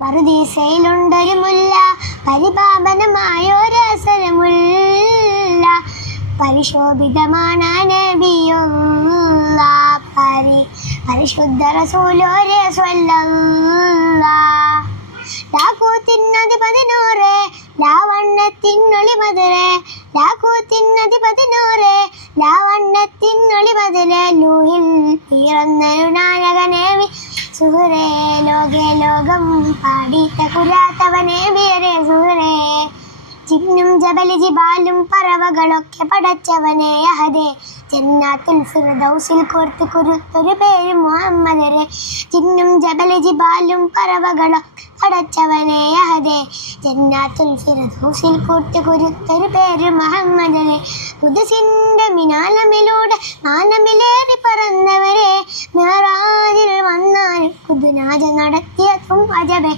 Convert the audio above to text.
പറുദീസയിലുണ്ടൊരു മുല്ല, പരിപാവനമായൊരസരമുല്ല, പരിശോഭിതമാണ് നബിയുള്ള, പരിശുദ്ധ റസൂലോരെ സ്വല്ലല്ലാഹ്. ലാകൂത്തിനധിപതിനൂറെ, ലാവണ്ണത്തിനൊളി ബദറെ, ലാകൂത്തിനധിപതിനൂറെ, ലാവണ്ണത്തിനൊളി ബദറെ, ലൂഹിൽ പിറന്നൊരു നായകനേവി സുഹറേ, ലോകേ ലോകം പാടിത്ത കുരാത്തവനേ ബിയരെ സുഹറേ, ജിന്നും ജബലി ജിബാലും പറവകളൊക്കെ പടച്ചവനെ അഹദേ, ജന്നാത്തുൽ ഫിർദൗസിൽ കോർത്ത് കുരുത്തൊരു പേര് മുഹമ്മദരെ, ജിന്നും ജബലി ജിബാലും പറവകളൊക്കെ പടച്ചവനെ അഹദേ, ജന്നാത്തുൽ ഫിർദൗസിൽ കോർത്ത് കുരുത്തൊരു പേര് മുഹമ്മദരെ, ഖുദ്സിന്റെ മിനാലമിലൂടെ മാനമിലേറി പറന്നവരെ, മിഅ്റാജിൽ വന്നാൽ ഖുദ്നാജ നടത്തിയതും അജബേ.